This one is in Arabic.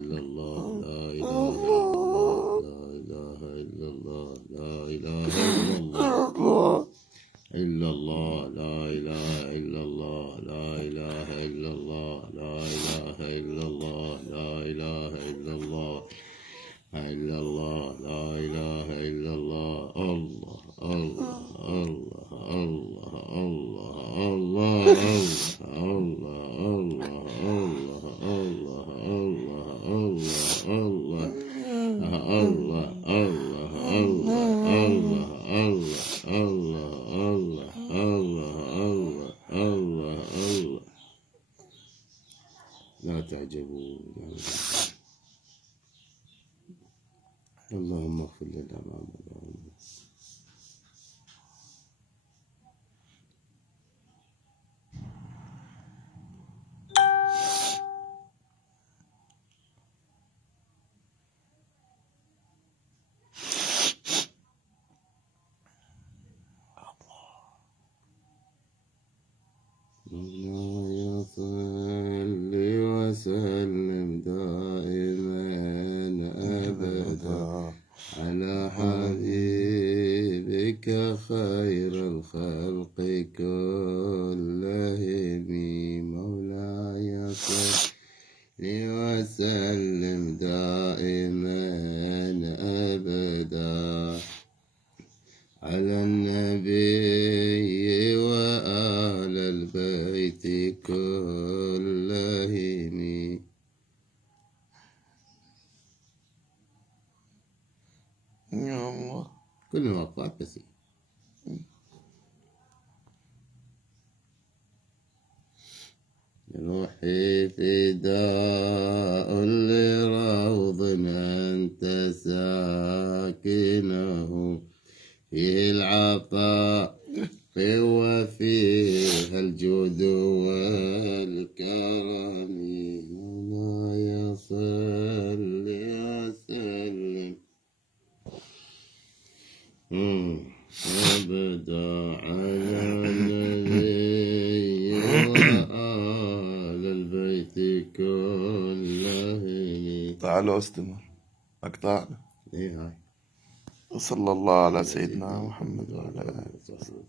إلا الله لا إله إلا الله لا إله إلا الله لا إله إلا الله لا إله إلا الله لا إله إلا الله لا إله إلا الله إلا الله لا إله إلا الله الله الله الله الله الله الله الله الله الله الله الله الله الله لا تعجبوا اللهم اغفر لنا ما مضى الله صل وسلم دائما أبدا على حبيبك خير الخلق كلهم مولاي صل وسلم دائما أبدا على النبي وآل البيت كلهم يا الله كل الوقفات بس روحي فداء لروض أنت ساكنه فيه العطاء وفيها الجود والكرم مولاي صل وسلم أبدا على النبي وآل البيت كلهم. تعالوا استمر أقطعنا. إيه هاي صلى الله على سيدنا محمد وعلى آله وصحبه.